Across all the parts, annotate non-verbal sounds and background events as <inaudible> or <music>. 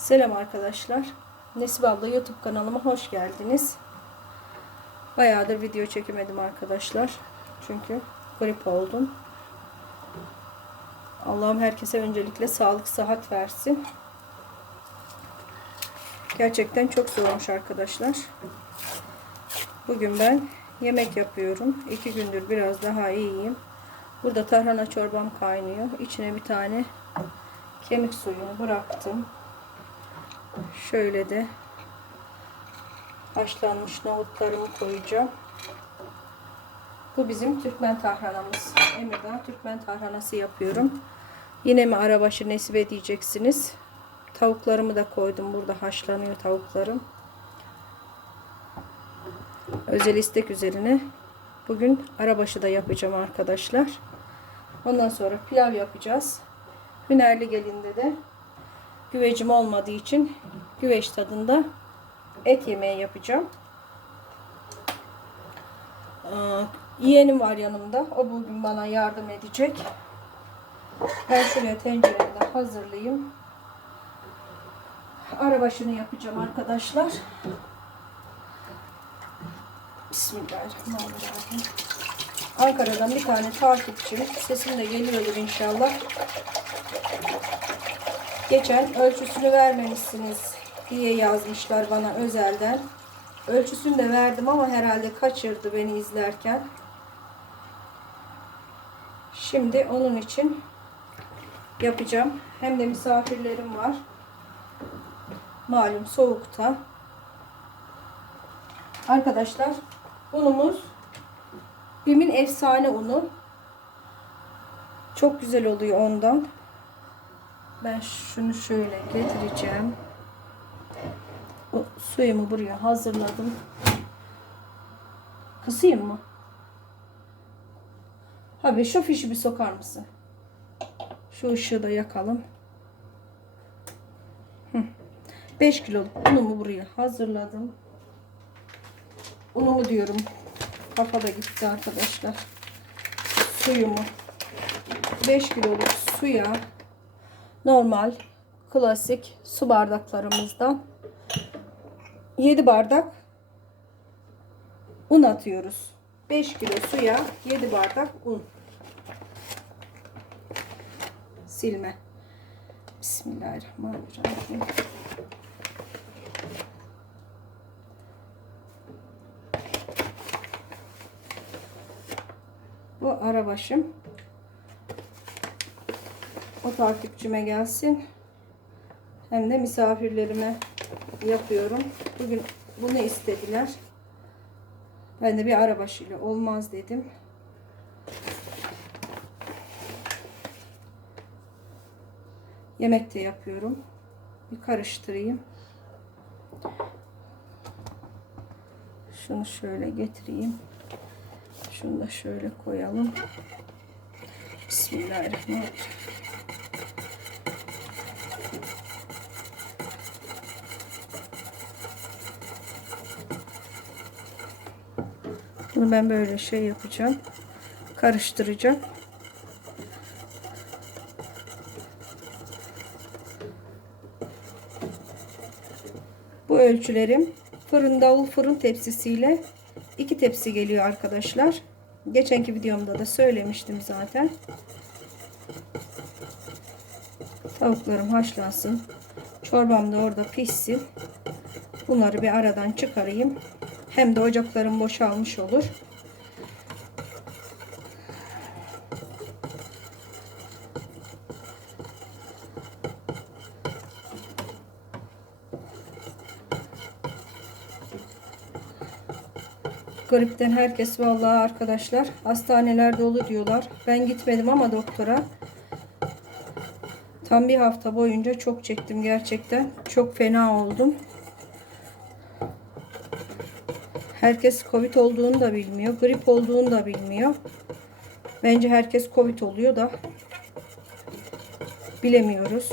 Selam arkadaşlar. Nesibe abla YouTube kanalıma hoş geldiniz. Bayağıdır video çekemedim arkadaşlar. Çünkü grip oldum. Allah'ım herkese öncelikle sağlık sıhhat versin. Gerçekten çok zormuş arkadaşlar. Bugün ben yemek yapıyorum. İki gündür biraz daha iyiyim. Burada tarhana çorbam kaynıyor. İçine bir tane kemik suyunu bıraktım. Şöyle de haşlanmış nohutlarımı koyacağım. Bu bizim Türkmen tarhanamız. Emirdağ Türkmen tarhanası yapıyorum. Yine mi arabaşı nesibe diyeceksiniz. Tavuklarımı da koydum. Burada haşlanıyor tavuklarım. Özel istek üzerine bugün arabaşı da yapacağım arkadaşlar. Ondan sonra pilav yapacağız. Hünerli gelinde de güvecim olmadığı için güveç tadında et yemeği yapacağım. Yeğenim var yanımda. O bugün bana yardım edecek. Ben şuraya tenceremi de hazırlayayım. Arabaşını yapacağım arkadaşlar. Bismillahirrahmanirrahim. Ankara'dan bir tane takipçim. Sesim de geliyordur inşallah. Geçen ölçüsünü vermemişsiniz diye yazmışlar bana özelden. Ölçüsünü de verdim ama herhalde kaçırdı beni izlerken. Şimdi onun için yapacağım. Hem de misafirlerim var. Malum soğukta. Arkadaşlar unumuz Bim'in efsane unu. Çok güzel oluyor ondan. Ben şunu şöyle getireceğim. Suyumu buraya hazırladım. Kısayım mı? Abi şu fişi bir sokar mısın? Şu ışığı da yakalım. 5 kilo unumu buraya hazırladım. Unumu diyorum. Kafa da gitti arkadaşlar. Suyumu 5 kiloluk suya normal klasik su bardaklarımızdan 7 bardak un atıyoruz. 5 kilo suya 7 bardak un. Silme. Bismillahirrahmanirrahim. Bu arabaşım. O takipçime gelsin. Hem de misafirlerime yapıyorum. Bugün bunu istediler. Ben de bir arabaşıyla olmaz dedim. Yemek de yapıyorum. Bir karıştırayım. Şunu şöyle getireyim. Şunu da şöyle koyalım. Bismillahirrahmanirrahim. Bunu ben böyle şey yapacağım. Karıştıracağım. Bu ölçülerim fırın davul fırın tepsisiyle iki tepsi geliyor arkadaşlar. Geçenki videomda da söylemiştim zaten. Tavuklarım haşlansın. Çorbam da orada pişsin. Bunları bir aradan çıkarayım. Hem de ocaklarım boşalmış olur. Gripten herkes vallahi arkadaşlar hastaneler dolu diyorlar. Ben gitmedim ama doktora. Tam bir hafta boyunca çok çektim gerçekten. Çok fena oldum. Herkes Covid olduğunu da bilmiyor. Grip olduğunu da bilmiyor. Bence herkes Covid oluyor da bilemiyoruz.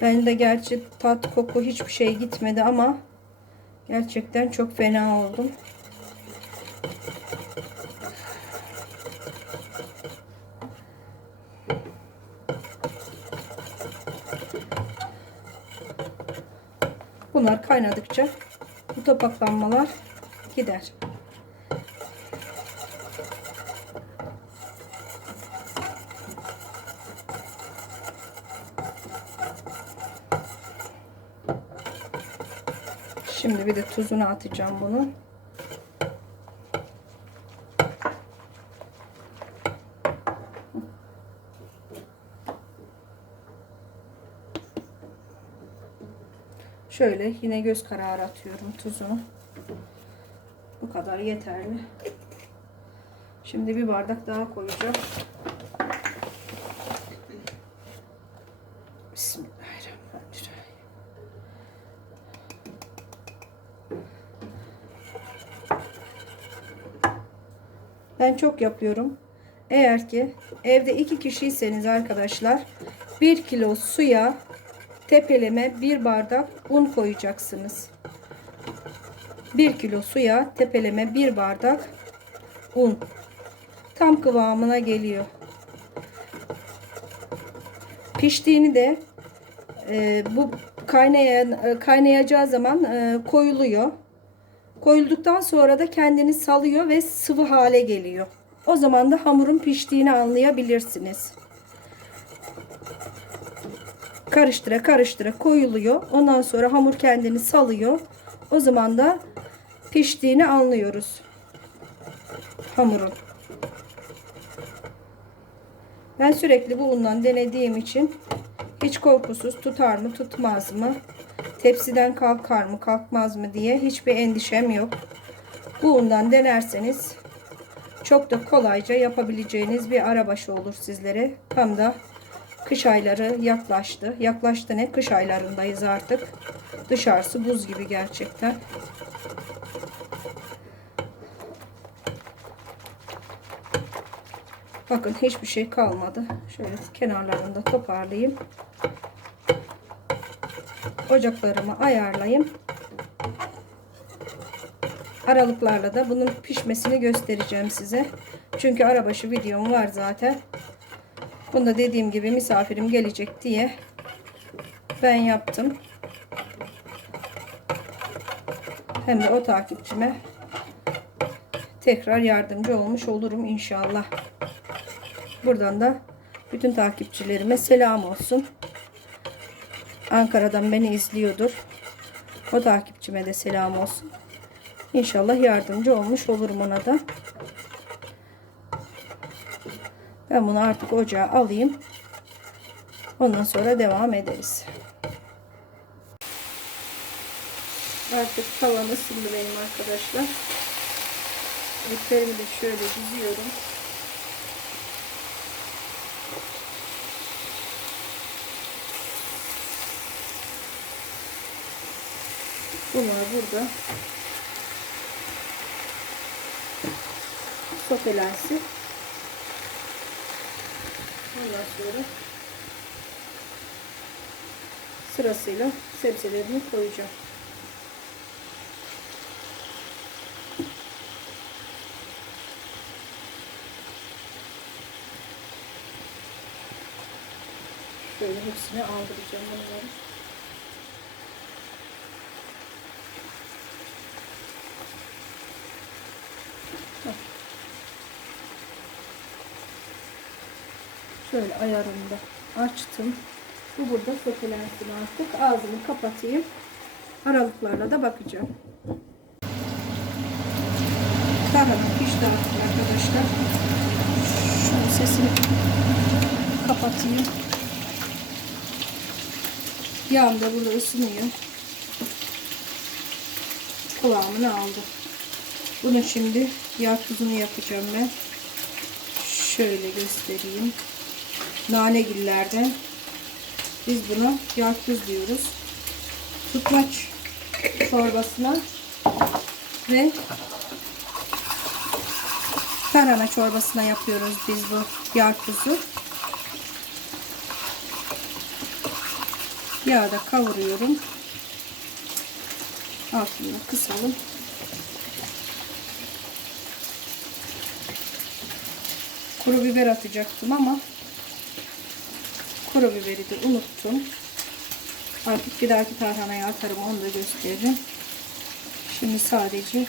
Ben de gerçi tat koku hiçbir şey gitmedi ama gerçekten çok fena oldum. Bunlar kaynadıkça bu topaklanmalar gider. Şimdi bir de tuzunu atacağım bunu. Şöyle yine göz kararı atıyorum tuzunu. Bu kadar yeterli. Şimdi bir bardak daha koyacağım. Ben çok yapıyorum. Eğer ki evde iki kişiyseniz arkadaşlar 1 kilo suya tepeleme bir bardak un koyacaksınız. 1 kilo suya tepeleme bir bardak un. Tam kıvamına geliyor. Piştiğini de e, bu kaynayan, e, kaynayacağı zaman e, koyuluyor. Koyulduktan sonra da kendini salıyor ve sıvı hale geliyor. O zaman da hamurun piştiğini anlayabilirsiniz. Karıştıra karıştıra koyuluyor. Ondan sonra hamur kendini salıyor. O zaman da piştiğini anlıyoruz. Hamurun. Ben sürekli bu undan denediğim için hiç korkusuz tutar mı tutmaz mı tepsiden kalkar mı kalkmaz mı diye hiçbir endişem yok. Bu undan denerseniz çok da kolayca yapabileceğiniz bir arabaşı olur sizlere. Tam da kış ayları yaklaştı. Yaklaştı ne? Kış aylarındayız artık. Dışarısı buz gibi gerçekten. Bakın hiçbir şey kalmadı. Şöyle kenarlarını da toparlayayım. Ocaklarımı ayarlayayım. Aralıklarla da bunun pişmesini göstereceğim size. Çünkü arabaşı videom var zaten. Bunda dediğim gibi misafirim gelecek diye ben yaptım. Hem de o takipçime tekrar yardımcı olmuş olurum inşallah. Buradan da bütün takipçilerime selam olsun. Ankara'dan beni izliyordur. O takipçime de selam olsun. İnşallah yardımcı olmuş olurum ona da. Ben bunu artık ocağa alayım. Ondan sonra devam ederiz. Artık tavam ısındı benim arkadaşlar. Etlerimi de şöyle diziyorum. Bunlar burada sotelensin. Ondan sonra sırasıyla sebzelerini koyacağım. Şöyle hepsini aldıracağım bunları. Şöyle ayarını da açtım. Bu burada sotelensin artık. Ağzını kapatayım. Aralıklarla da bakacağım. Tarhana pişti artık arkadaşlar. Şunun sesini kapatayım. Yağım da burada ısınıyor. Kıvamını aldı. Bunu şimdi yağ tuzunu yapacağım ben. Şöyle göstereyim. Nanegillerden biz buna yağ tuz diyoruz. Tutmaç çorbasına ve tarhana çorbasına yapıyoruz biz bu yağ tuzu. Yağda kavuruyorum. Altını kısalım. Kuru biber atacaktım ama kuru biberi de unuttum. Artık bir dahaki tarhanaya atarım onu da gösteririm. Şimdi sadece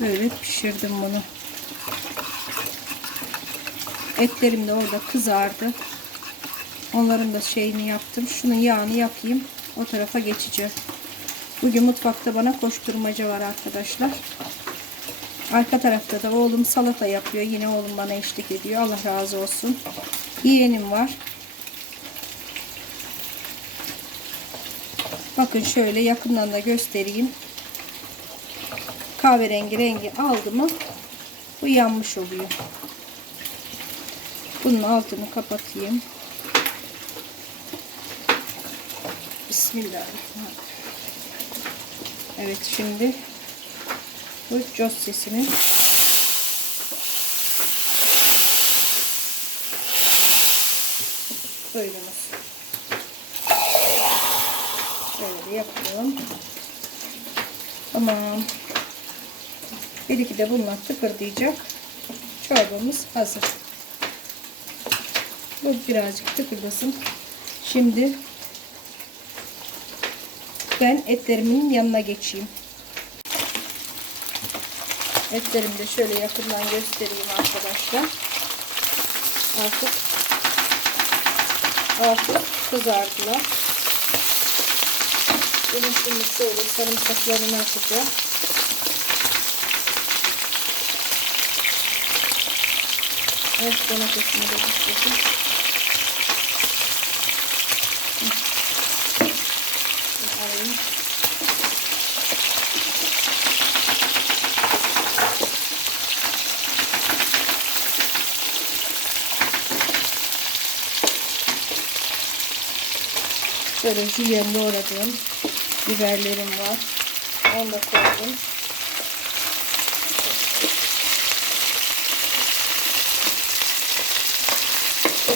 böyle pişirdim bunu. Etlerim de orada kızardı. Onların da şeyini yaptım. Şunun yağını yakayım. O tarafa geçeceğim. Bugün mutfakta bana koşturmaca var arkadaşlar. Arka tarafta da oğlum salata yapıyor. Yine oğlum bana eşlik ediyor. Allah razı olsun. Yeğenim var. Bakın şöyle yakından da göstereyim. Kahverengi rengi aldı mı bu yanmış oluyor. Bunun altını kapatayım. Bismillahirrahmanirrahim. Evet şimdi bu coz sesini buyurunuz. Şöyle yapalım. Tamam. Bir iki de bununla tıkırdayacak. Çorbamız hazır. Bu birazcık tıkırdasın. Şimdi ben etlerimin yanına geçeyim. Etlerimi de şöyle yakından göstereyim arkadaşlar. Artık artık kızardılar. Bunun şimdi şöyle sarımsaklarını atacağım. Evet domatesini de düşürdüm. Alayım. Julienne doğradığım biberlerim var. Onu da koydum.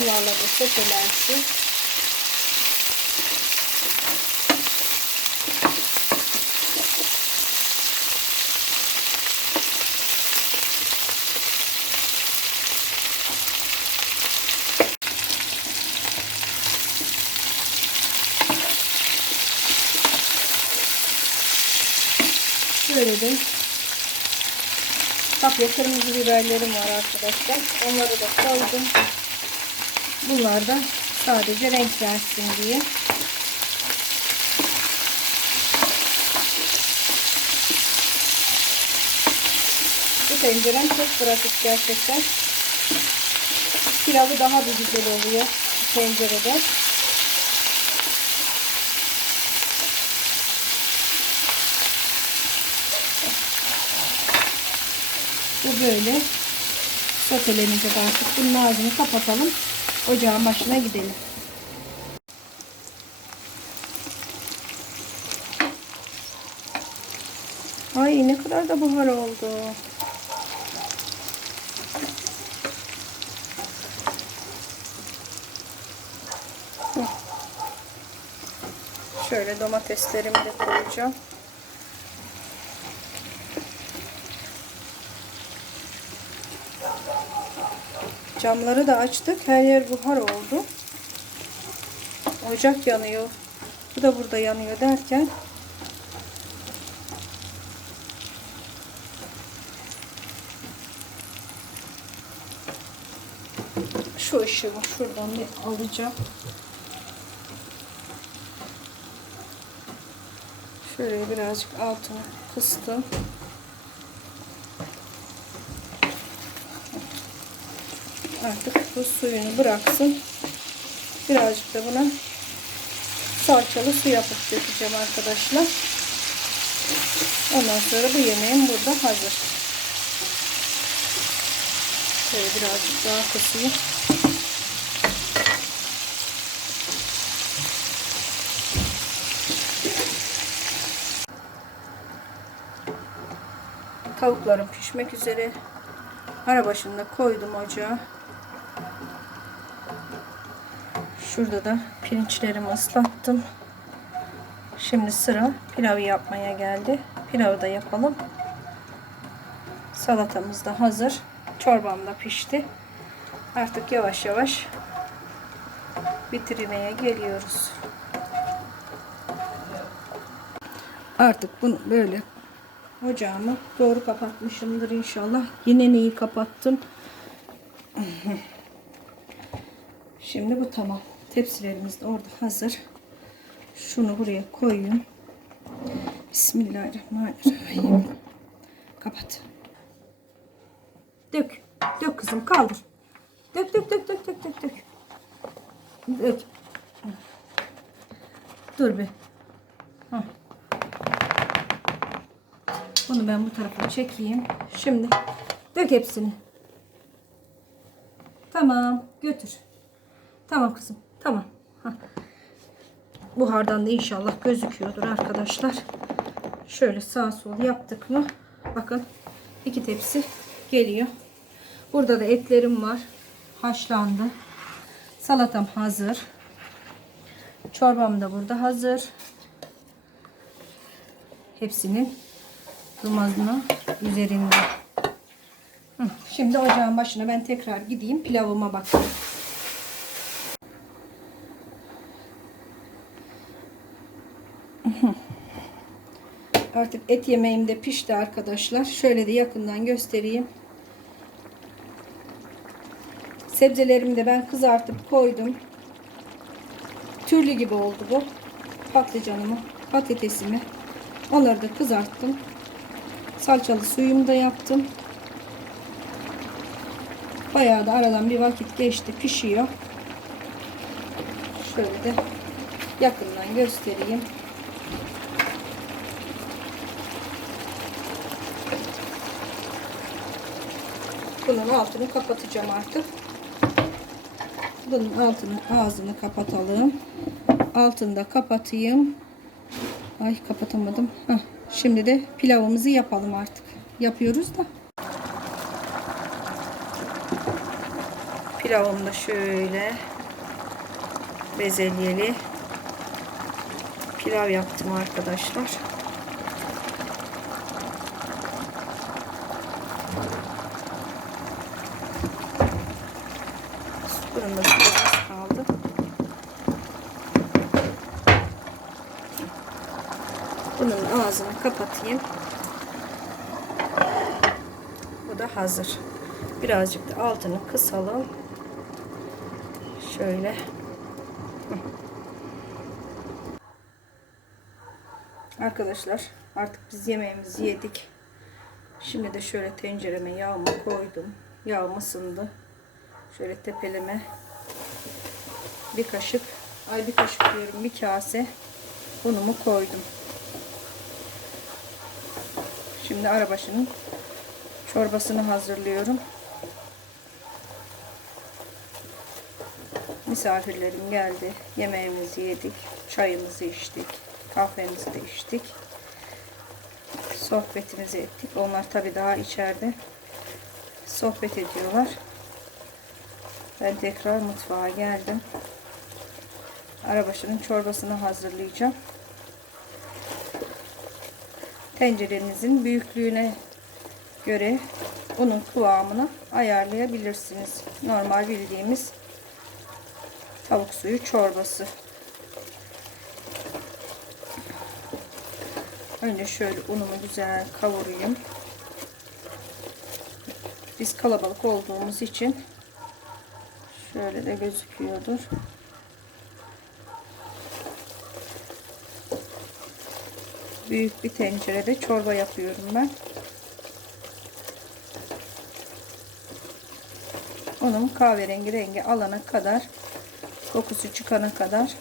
Bunlarla da sotelensin. Böyle de kapya kırmızı biberlerim var arkadaşlar. Onları da koydum. Bunlar da sadece renk versin diye. Bu tencerem çok pratik gerçekten. Pilavı daha bir güzel oluyor tencerede. Bu böyle sotelenecek artık. Bunun ağzını kapatalım. Ocağın başına gidelim. Ay ne kadar da buhar oldu. Şöyle domateslerimi de koyacağım. Camları da açtık. Her yer buhar oldu. Ocak yanıyor. Bu da burada yanıyor derken şu ışığı şuradan bir alacağım. Şöyle birazcık altını kıstım. Artık bu suyunu bıraksın. Birazcık da buna salçalı su yapıp dökeceğim arkadaşlar. Ondan sonra bu yemeğim burada hazır. Şöyle birazcık daha kısayım. Tavuklarım pişmek üzere. Ara başında koydum ocağa. Şurada da pirinçlerimi ıslattım. Şimdi sıra pilavı yapmaya geldi. Pilavı da yapalım. Salatamız da hazır. Çorbam da pişti. Artık yavaş yavaş bitirmeye geliyoruz. Artık bunu böyle ocağımı doğru kapatmışımdır inşallah. Yine neyi kapattım? <laughs> Şimdi bu tamam. Tepsilerimiz de orada hazır. Şunu buraya koyayım. Bismillahirrahmanirrahim. Kapat. Dök. Dök kızım kaldır. Dök dök dök dök dök dök dök. Dök. Dur bir. Bunu ben bu tarafa çekeyim. Şimdi dök hepsini. Tamam götür. Tamam kızım. Tamam. Buhardan da inşallah gözüküyordur arkadaşlar. Şöyle sağ sol yaptık mı? Bakın iki tepsi geliyor. Burada da etlerim var. Haşlandı. Salatam hazır. Çorbam da burada hazır. Hepsinin dumazına üzerinde. Şimdi ocağın başına ben tekrar gideyim pilavıma bakayım. Artık et yemeğim de pişti arkadaşlar. Şöyle de yakından göstereyim. Sebzelerimi de ben kızartıp koydum. Türlü gibi oldu bu. Patlıcanımı, patatesimi. Onları da kızarttım. Salçalı suyumu da yaptım. Bayağı da aradan bir vakit geçti. Pişiyor. Şöyle de yakından göstereyim. Bunun altını kapatacağım artık. Bunun altını ağzını kapatalım. Altını da kapatayım. Ay kapatamadım. Heh, şimdi de pilavımızı yapalım artık. Yapıyoruz da. Pilavım da şöyle bezelyeli pilav yaptım arkadaşlar. Fırında biraz kaldı. Bunun ağzını kapatayım. Bu da hazır. Birazcık da altını kısalım. Şöyle. Arkadaşlar artık biz yemeğimizi yedik. Şimdi de şöyle tencereme yağımı koydum. Yağım ısındı. Şöyle tepeleme bir kaşık ay bir kaşık diyorum bir kase unumu koydum. Şimdi arabaşının çorbasını hazırlıyorum. Misafirlerim geldi. Yemeğimizi yedik. Çayımızı içtik. Kahvemizi de içtik. Sohbetimizi ettik. Onlar tabii daha içeride sohbet ediyorlar. Ben tekrar mutfağa geldim. Arabaşının çorbasını hazırlayacağım. Tencerenizin büyüklüğüne göre unun kıvamını ayarlayabilirsiniz. Normal bildiğimiz tavuk suyu çorbası. Önce şöyle unumu güzel kavurayım. Biz kalabalık olduğumuz için Şöyle de gözüküyordur. Büyük bir tencerede çorba yapıyorum ben. Onun kahverengi rengi alana kadar kokusu çıkana kadar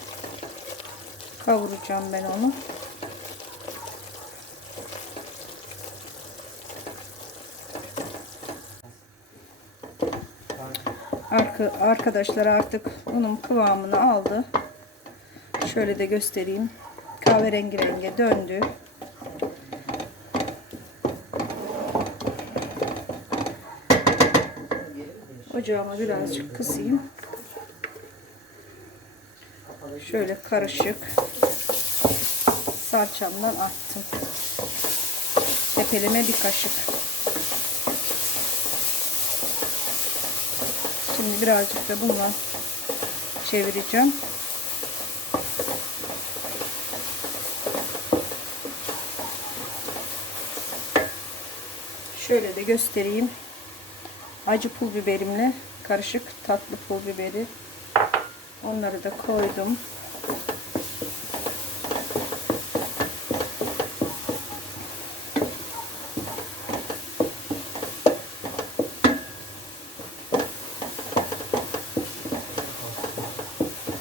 kavuracağım ben onu. Arka, arkadaşlar artık unum kıvamını aldı. Şöyle de göstereyim. Kahverengi renge döndü. Ocağıma birazcık kısayım. Şöyle karışık salçamdan attım. Tepeleme bir kaşık. Şimdi birazcık da bununla çevireceğim. Şöyle de göstereyim. Acı pul biberimle karışık tatlı pul biberi. Onları da koydum.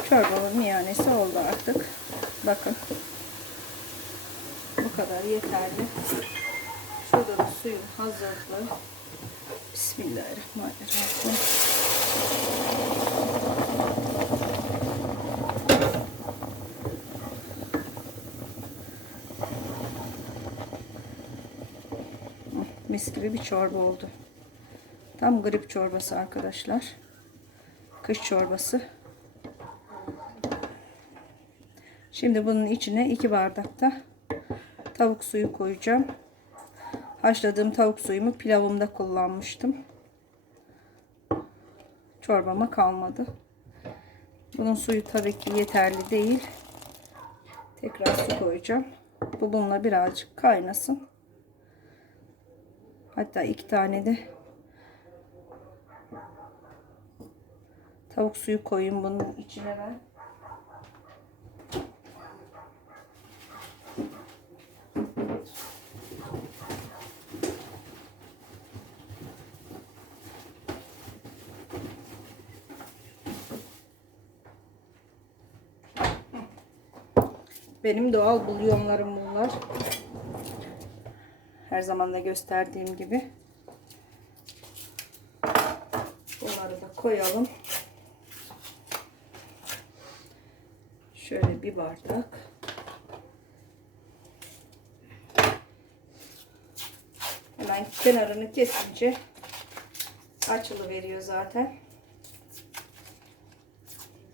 Çorbamın miyanesi oldu artık. Bakın. Bu kadar yeterli. Suyum hazırlı. Bismillahirrahmanirrahim. Mis gibi bir çorba oldu. Tam grip çorbası arkadaşlar. Kış çorbası. Şimdi bunun içine iki bardak da tavuk suyu koyacağım. Haşladığım tavuk suyumu pilavımda kullanmıştım. Çorbama kalmadı. Bunun suyu tabii ki yeterli değil. Tekrar su koyacağım. Bu bununla birazcık kaynasın. Hatta iki tane de tavuk suyu koyayım bunun içine ben. Benim doğal bulyonlarım bunlar. Her zaman da gösterdiğim gibi. Bunları da koyalım. Şöyle bir bardak. Hemen kenarını kesince açılı veriyor zaten.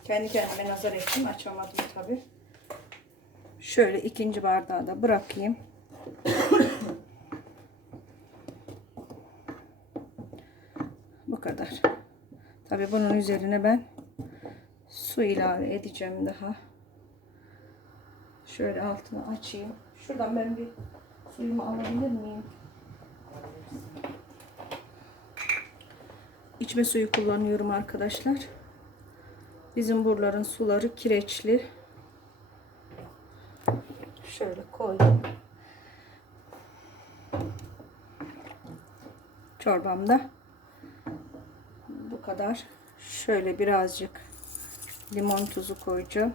Kendi kendime nazar ettim. Açamadım tabii. Şöyle ikinci bardağı da bırakayım. Bu kadar. Tabii bunun üzerine ben su ilave edeceğim daha. Şöyle altını açayım. Şuradan ben bir suyumu alabilir miyim? İçme suyu kullanıyorum arkadaşlar. Bizim buraların suları kireçli. Şöyle koydum. Çorbamda bu kadar. Şöyle birazcık limon tuzu koyacağım.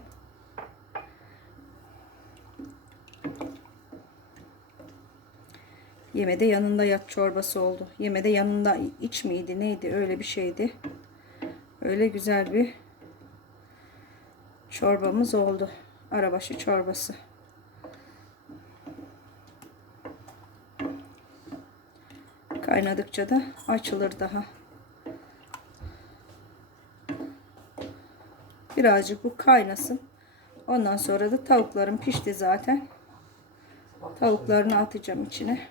Yemede yanında yat çorbası oldu. Yemede yanında iç miydi neydi öyle bir şeydi. Öyle güzel bir çorbamız oldu. Arabaşı çorbası. Kaynadıkça da açılır daha. Birazcık bu kaynasın. Ondan sonra da tavuklarım pişti zaten. Tavuklarını atacağım içine.